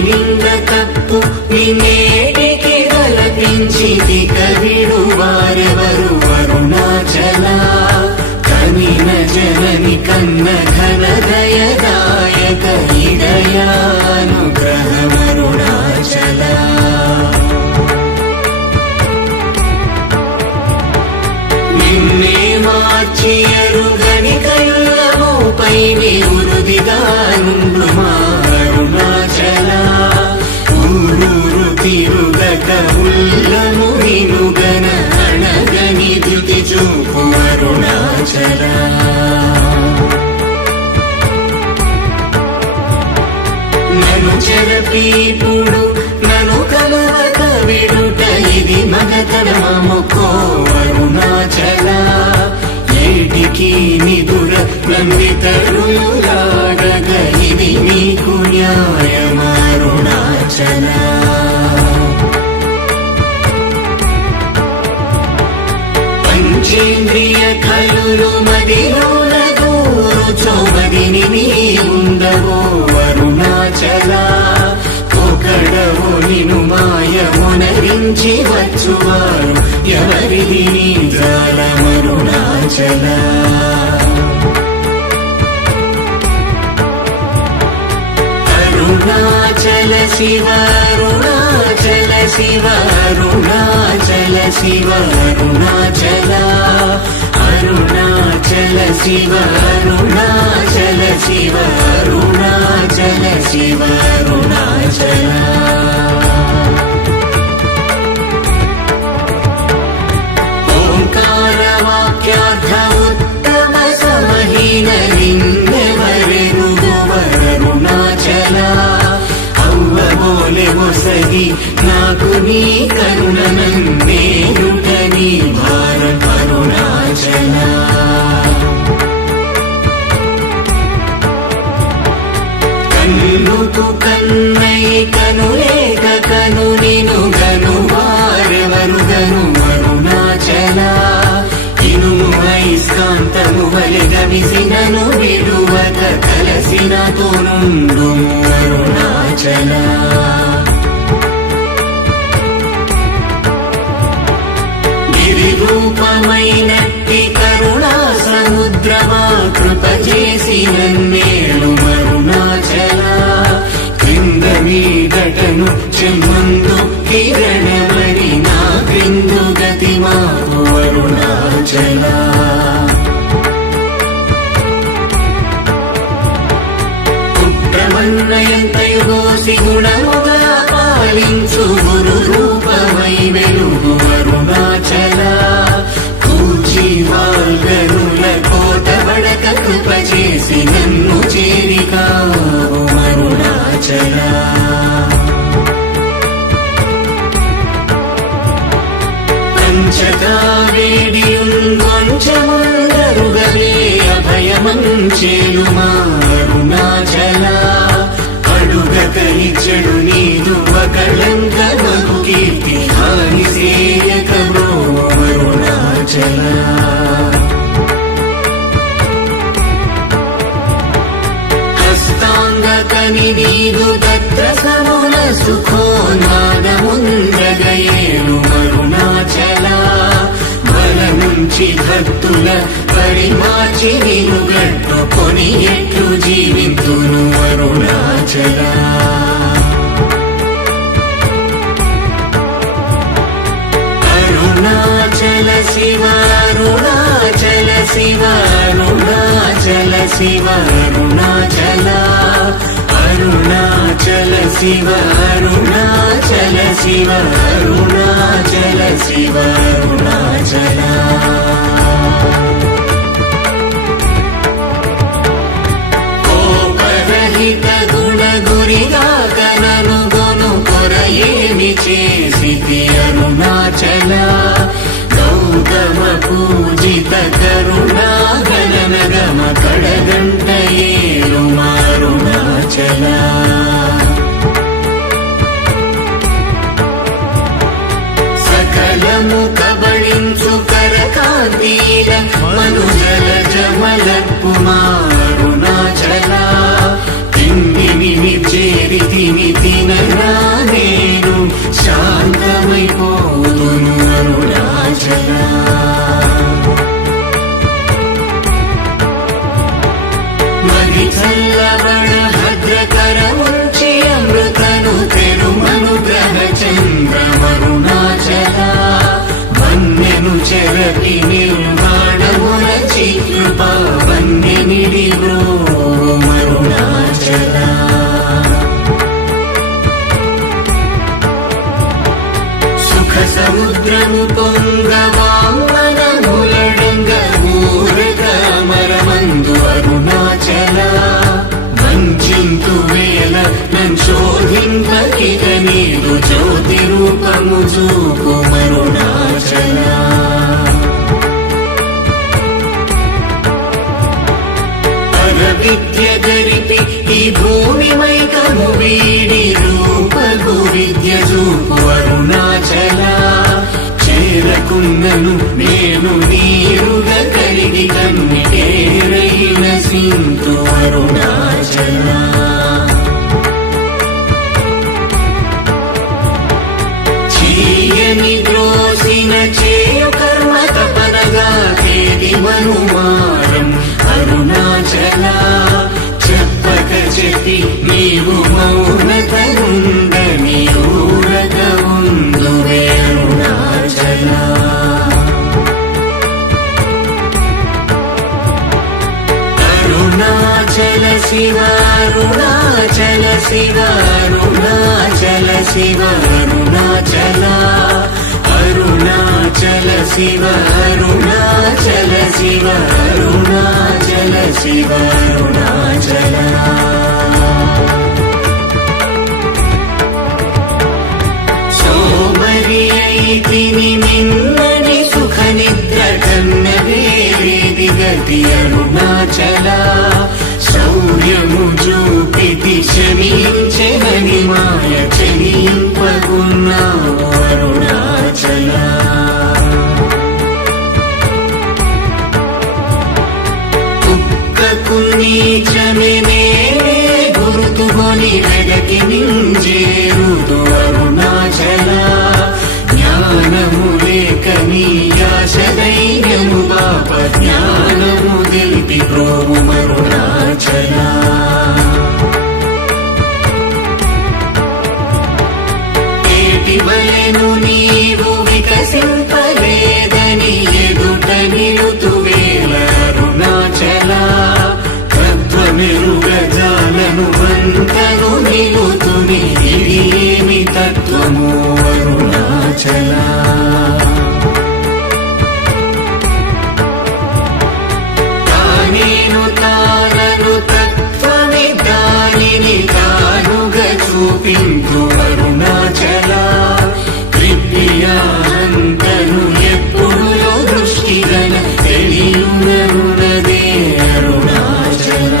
నిన్న తప్పు నిన్నేటికి తలపించితి కవిడు వారెవరు అరుణాచల కనిన జనని కన్న ఘన దయదాయక హృదయానుగ్రహమరుణాచల నిన్నే మార్చి ఎరుగని కళ్ళమోపై ఉరుదిగా నుండుమా అరుణాచల ఊరూరు తిరుగక ఉల్లము వినుగన అణగని ధృతి చూపు అరుణాచల నన్ను చెరపీపుడు నన్ను కలవక విడుట ఇది మగతరమముకో అరుణాచల ఏటికి నిదుర నందితరులాడగ ఇది నీకు న్యాయమరుణాచల పంచేంద్రియ కలులు మదిలోన దూరుచోమదిని నీ ఉండవో అరుణాచల ఒకడవో నిను మాయమునరించి వచ్చువారు ఎవరిది నీ జాలమరుణాచల అరుణాచల శివ అరుణాచల శివ అరుణాచల శివ అరుణాచల అరుణాచల శివ అరుణాచల శివ అరుణాచల శివ అరుణాచల ఓంకార వాక్యార్థ ఉత్తమ సమహీన లింగవరెరుగవరుణాచల అవ్వబోలె ఒసగి నాకు నీ కరుణనందేరుట నీ భారత అరుణాచల కన్నుకు కన్నై కనులేక కను నిను గను వారెవరు గను అరుణాచల ఇనుము ఐస్కాంతము వలె గమిసినను విడువక కలసిన తోనుండు అరుణాచల రూపమైనట్టి కరుణా సముద్రమా కృప చేసి నన్నేలు అరుణాచల క్రింద మీదటను చెమ్మందు కిరణమణి నా క్రిందు గతి మాకు అరుణాచల కుట్రమన్నయంతయుగోసి గుణముగా పాలించు గురు రూపమై వెలుగు అరుణాచల కూచి వాల్గనుల కోట వడక కృప చేసి నన్ను చేరికావు అరుణాచల పంచగా వేడియుంగొంచముందరుగవే అభయమంచేలుమా అరుణాచల అడుగక ఇచ్చడు నీదు ఒకళంక మగు కీర్తి హాని సేయక బ్రో అరుణాచల హస్తాంగ కని నీదు తత్ర సమున సుఖోన్మాదముందగయేలు అరుణాచల బల నుంచి భక్తుల పరిమాచి నిను గట్టుకొని ఎట్లు జీవితును అరుణాచల అరుణాచల శివ అరుణాచల శివ అరుణాచల శివ అరుణాచల అరుణాచల శివ అరుణాచల శివ అరుణాచల శివ అరుణాచల కోపరహిత గుణ గురిగా కనను గొను కొరయేమి చేసితి అరుణాచల గౌతమ పూజిత కరుణా గణన గమ కడగంట ఏలు అరుణాచల సకలము కబళించు కరకాంతీల మనుజల జమలపు అరుణాచల తిండిని చేరితిని తినరా నేను శాంతమైపోదును అరుణాచల మది చల్లబడ భద్రకరముంచి అమృతను తెరుమనుగ్రహ చంద్రమరుణాచల వన్యను చెరపి నిర్మాణమురచి కృపా వన్యనిడి మరుణాచల సుఖ సముద్రము పొంగవాంగనములడంగ ఊరగ మరమందు అరుణాచల వంచింతు వేల నంశోధింపకిక నీదు జ్యోతి రూపము చూపు మరుణాచల విద్య గరిపి ఈ భూమి మైకము వీడి రూపగు విద్య చూపు అరుణాచల చేరకున్నను నేను నీరుగా కరిగి కన్నిటేరైన సింతు అరుణాచల చీయని ద్రోసిన చేయు కర్మ తపనగా తేది మనుమారం అరుణాచల చెప్పక చెప్పి నీవు మౌనతనుందని ఊరగ ఉందువే అరుణాచల అరుణాచల శివ అరుణాచల శివ అరుణాచల శివ అరుణాచల అరుణాచల శివ అరుణాచల శివ అరుణాచల శివ అరుణాచల సోమరి అయితిని నిన్నని సుఖ నిద్ర కన్న వేరేది గతి అరుణాచల శౌర్యము చూపితి క్షమించెనని మాయ చెలింపకున్నావు అరుణాచల కుక్కకు నీచమే గురుతుకొని వెగకి నింజేరుదు అరుణాచల జ్ఞానము లేక నీ ఆశ ధైర్యము బాప జ్ఞానము తెలిపి ప్రోము అరుణాచల ఏటివలెను నీవు వికసింపలేదని ఎదుట నిలుతువేల అరుణాచల తత్వమెరుగజాలను వంతను నిలుతుని ఇది ఏమి తత్వము అరుణాచల తానేను తానను తత్వమే దానిని తానుగా చూపింతు అరుణాచల కృప్యానంతను ఎప్పుడులో దృష్టిగల తెలియునరునదే అరుణాచల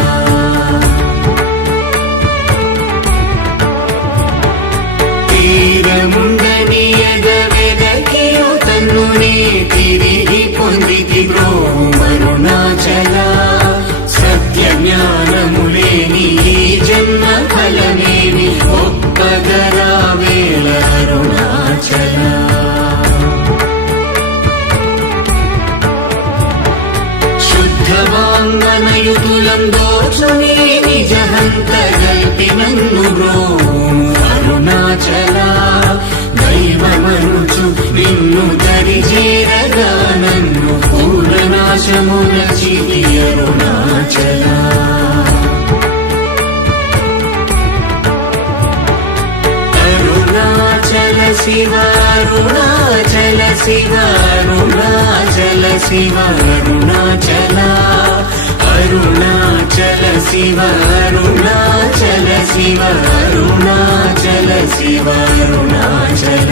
తీరముండని ఎగవెదకియు తన్నునే తిరిగి పొందితి బ్రోము అరుణాచల సత్య జ్ఞానములేని ఈ జన్మ ఫలమేమి ఒప్పగరా వేళ అరుణాచల శుద్ధవాంగనయుతులం దోచుని నిజహంత గల్పి నన్ను బ్రోము అరుణాచల దైవమనుచు నిన్ను దరిచేరగా నన్ను పూర్ణనాశమున చితి అరుణాచల అరుణాచల శివ అరుణాచల శివ అరుణాచల శివ అరుణాచల అరుణాచల శివ అరుణాచల శివ అరుణాచల శివ అరుణాచల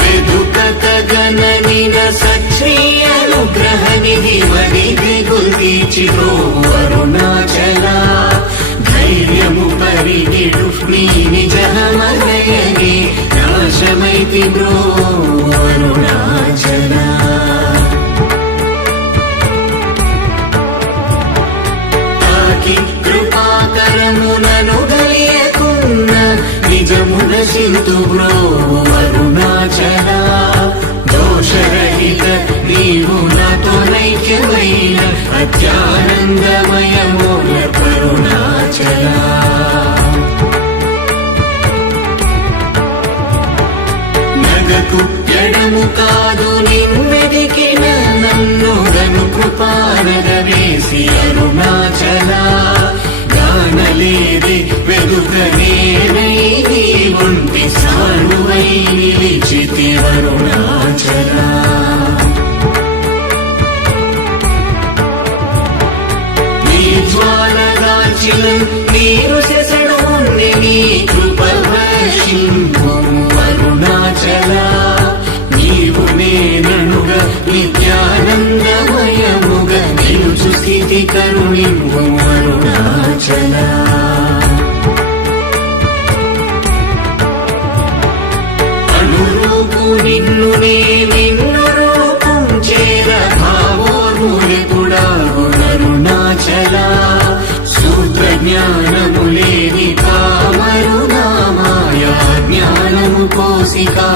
వెదుకత గణనిన సచ్ఛీ అనుగ్రహ నిధి వడిది గుల్దీచి అరుణాచల ధైర్యము పరిగిడు నీ నిజమగయని నాశమైతి బ్రో అరుణాచల వికసింతు బ్రోవు అరుణాచల దోషరహిత నీవు నాతో నైక్యమైన అత్యానందమయమూల కరుణాచల నగకు ఎడము కాదు నిన్నెదికిన నన్ను గను కృపానగ వేసి అరుణాచల గానలేది వెదుకనేనై నీ ఒంటి సానువై నిలిచితి అరుణాచల నీ జ్వాలగాల్చిన నీరు సెసడు నీ కృప వర్షింపు అరుణాచల నీవు నేననుగా నిత్యానందమయముగా నిలుచు స్థితి కరుణింపు అరుణాచల అనురూపు నిన్ను నిన్ను రూపం చేర భావోర్ములెపుడాగు అరుణాచల సూత్ర జ్ఞానము లేని కామరుణామాయ జ్ఞానము కోసికా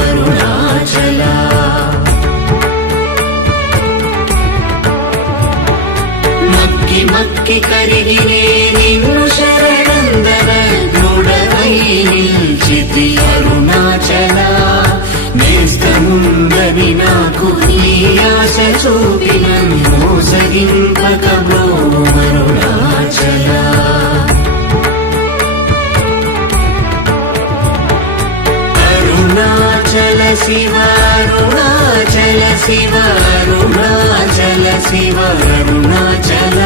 అరుణాచల మక్కి మక్కి కరిగినే నిన్ను శరణందన గృఢమై నిల్చితి అరుణాచల నేస్తముందని నాకు నీ ఆశ చూపిన మోసగింపక బ్రోవు అరుణాచల అరుణాచల శివ అరుణాచల శివ అరుణాచల శివ అరుణాచల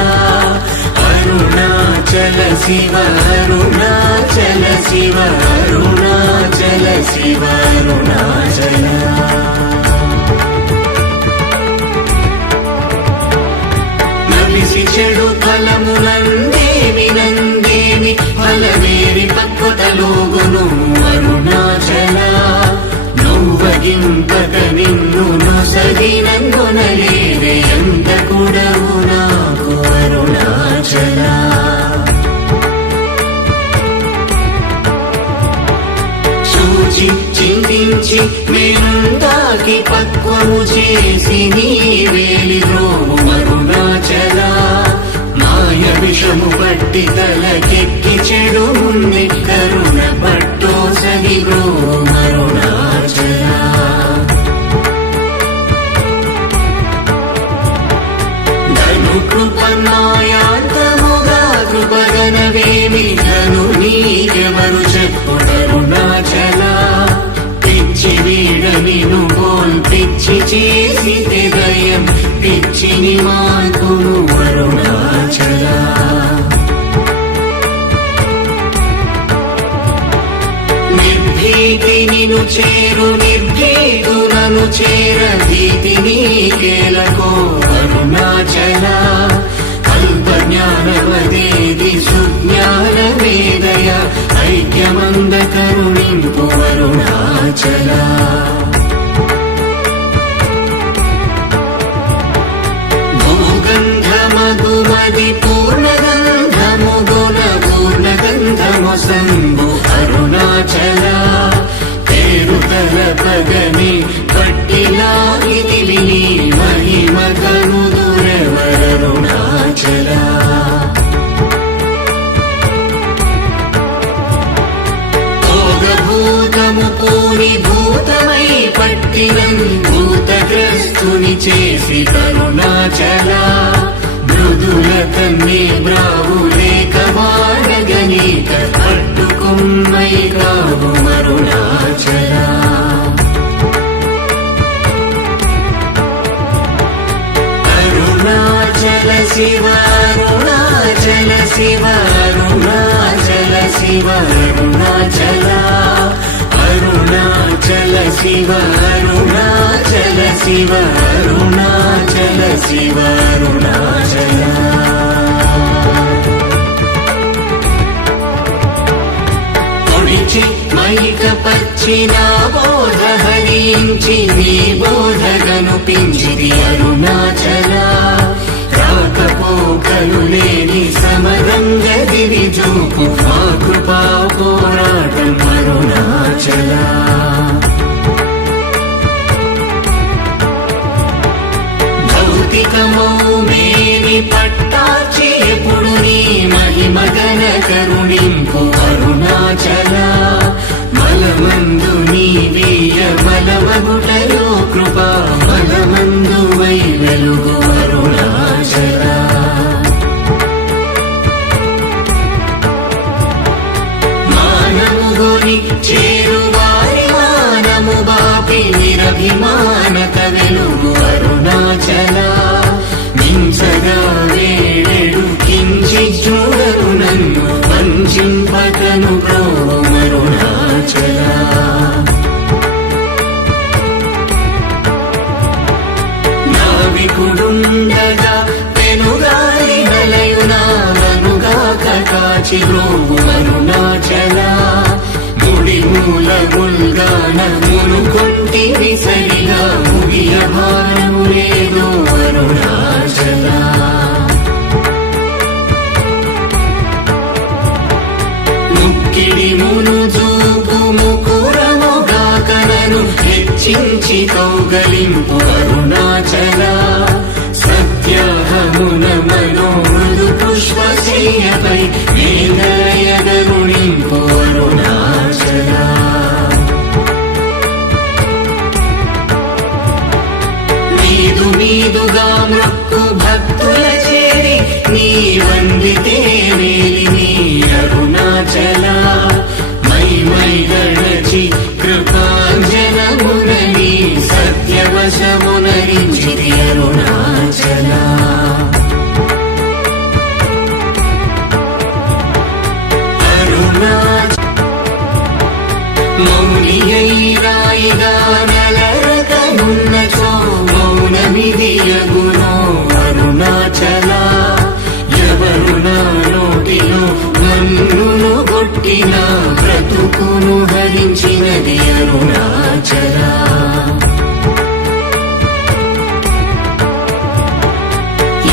అరుణాచల శివ అరుణాచల శివ అరుణాచల శివ అరుణాచల నలిసి చెడు ఫలమునందేమి నందేమి ఫలమేరి పక్వతలోగును అరుణాచల నువ్వగింపక నిన్ను నొసగినందునలేదే ఎంత కూడవు నాకు అరుణాచల చూచి చింతించి మేనుందాకి పక్వము చేసి నీ వేలి రోము అరుణాచల మాయ విషము పట్టి తలకెక్కి చెడు ముంది కరుణ పట్టో సగి రోము అరుణాచల ధను కృపమాయాంతముగా కృపగనవేమి ధను నీకెవరు చెప్పుడరుణాచల పిచ్చి వీడని నువ్వోల్ పిచ్చి చేసి హృదయం పిచ్చిని మాకును అరుణాచల నిర్భీతి నిను చేరు నిర్భీతులను చేర భీతి నీకేలకో అరుణాచల అల్ప జ్ఞానవదేది సుజ్ఞానవేదయ ఐక్యమంద కరుణింపు అరుణాచల భూగంధమగుమది పూర్ణగంధము గుణ పూర్ణగంధము సంభు అరుణాచల పేరు తలపగని పట్టిలాగిది విని మహిమ కనుదురవరుణాచల భోగభూతము పూని భూతమై పట్టినం భూతగ్రస్తుని చేసి కరుణాచల మృదుల తన్ని బ్రావులేక వాడగనీక అడ్డుకుమ్మై కావు అరుణాచల అరుణాచల శివ అరుణాచల శివ అరుణాచల శివ అరుణాచల అరుణాచల శివ అరుణాచల శివ అరుణాచల శివ అరుణాచల పొడిచి మైక పచ్చిన బోధ హరించి నీ బోధగను పించిది అరుణాచల రాకపోకలు లేని సమరంగ దివి చూపు మా కృపా పోరాటం అరుణాచల అరుణాచల భౌతికమౌ మేని పట్టాచి ఎప్పుడు నీ మహిమగన కరుణింపు అరుణాచల మలమందు నీవీయ మలమగుటలో కృపా మలమందు వై వెలుగు అరుణాచల మానముగొని చేరువారి మానము బాపి నిరభిమానత వెలుగు అరుణాచల మించగా వేడెడు కించి చూడరు నన్ను వంచింపకను ప్రోమరుణాచల నావికుడుండగా పెనుగాలి నలయునావనుగాక కాచి రోగు అరుణాచల ముడి మూల ముల్గాన మునుకొంటి విసరిగా ముగియ భారము లేదు అరుణాచల ముక్కిడి మును చూపు ముకురముగాకనను హెచ్చించి కౌగలింపు అరుణాచల సత్యాహమున మనోమృదు పుష్పశయ్యపై వేదయగరుణింపు అరుణాచల మీదు మీదుగా మృక్కు భక్తుల చేరి నీ వందితే వేలి నీ అరుణాచల మై మై గణచి కృపాంజనమునని సత్యవశమునరించిరి అరుణాచల మౌనియైరాయిగా నలరకనున్నచో మౌనమిదియగునో అరుణాచల ఎవరు నా నోటిలో మన్నును కొట్టిన బ్రతుకును హరించినది అరుణాచల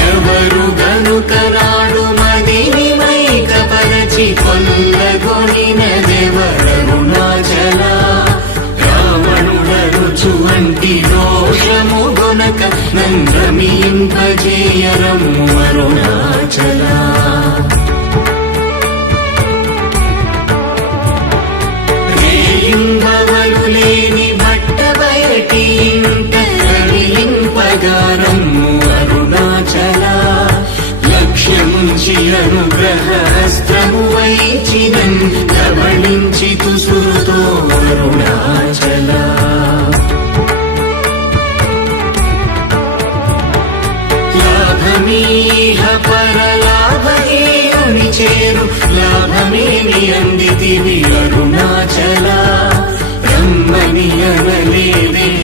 ఎవరు గనుక నాడు మదిని మైకపరచి కొల్లగొనినదెవరరుణాచల రావణుడరుచు వంటి దోషము గొనక నందమింపజేయరము అరుణాచల రేయింబవలు లేని బట్ట బయటి ఇంట రవిలింపగారము అరుణాచల లక్ష్యముంచి అనుగ్రహస్త్రము వైచినన్ కబళించి తుసురుతో అరుణాచల లాభమీహ పరలాభహీనుని చేరు లాభమేమి అందితివి అరుణాచల బ్రహ్మని అనలేదే